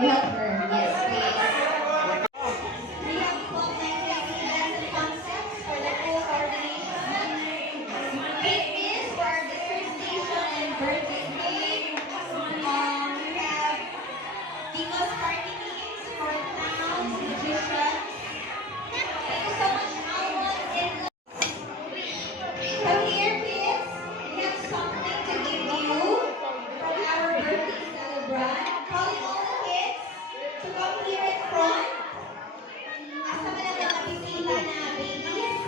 You help her. Yes, please. We have planned and concepts for the full coordination. Cake is for our dessert station and birthday cake. We have Tico's party cakes for clowns, magicians. Thank you so much, Alwan and come here, kids. We have something to give you from our birthday celebrant. Calling all the kids to come here in front. Asa ba na mga bisita na babies?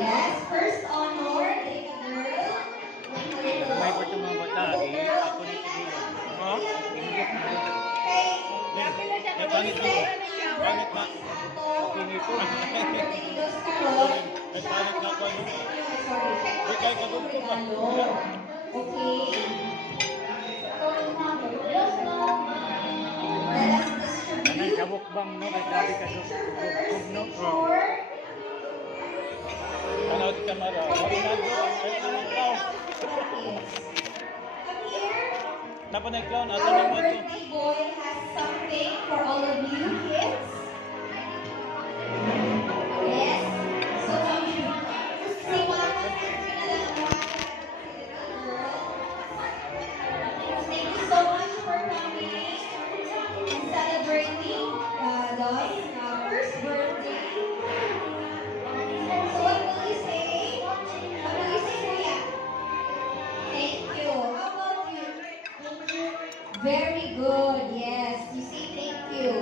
Yes, first honor, take a girl. May po itong mga bata, ako ni Kibilo. Oh, English na. Hey, pangit ba? Pangit ba? Pinito. May pangit na ako. May kaya kagumpo ba? Okay. Let us distribute. Anay kabukbang no, kay grabe ka no. Ano di kamera? Wala na go. Ay naman clown. Napa na clown ato Our naman to. birthday boy has something for all of you kids. Yes. So say wala pa sa entry na lang ang thank you so much for coming and celebrating Don's first birthday. So what will you say? What will you say, Kuya? Thank you. How about you? Very good. Yes. You say thank you.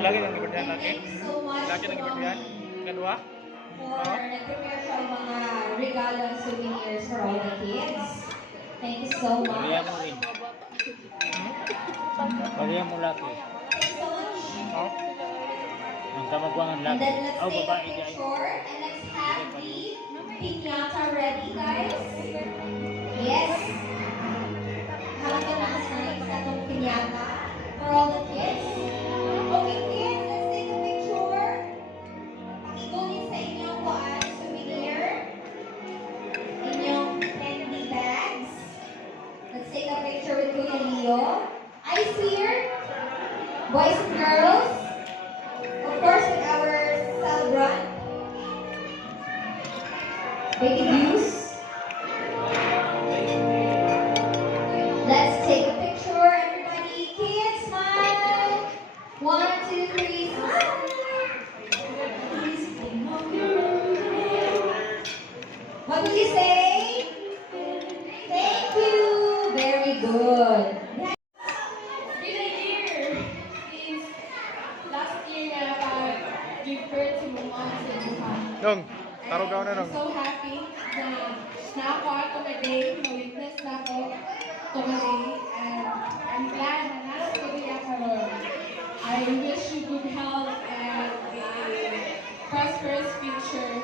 Lagi nang giberdihan And lagi. thank you so much Lagi nang giberdihan. Kadua. for nag-prepare siya ng mga regalo and souvenirs for all the kids. Thank you so much. Kaya mo rin. Kaya mo laki. Thank you so much. Oh. Ang kamagwangan And laki. then let's Oh, take a babae dyan. picture and let's have the piñata ready, guys. Yes. Hanggang nakasayin sa itong piñata for all the kids. Okay, kids, let's take a picture. Pakigunin sa inyong souvenir. Inyong candy bags. Let's take a picture with Kuya Leo. Eyes here. Boys and girls. Of course, with our celebrant. Baby Deuce. Let's take a picture, everybody. Kids, smile. 1, 2, 3, smile. What will you say? Thank you. Very good. Last year na give birth to Mama sa Wuhan. Dong, tarugaw na I'm dong. so happy na na-ako ako today, na-witness na ako today, and I'm glad na nasa today ako. I wish you good health and a prosperous future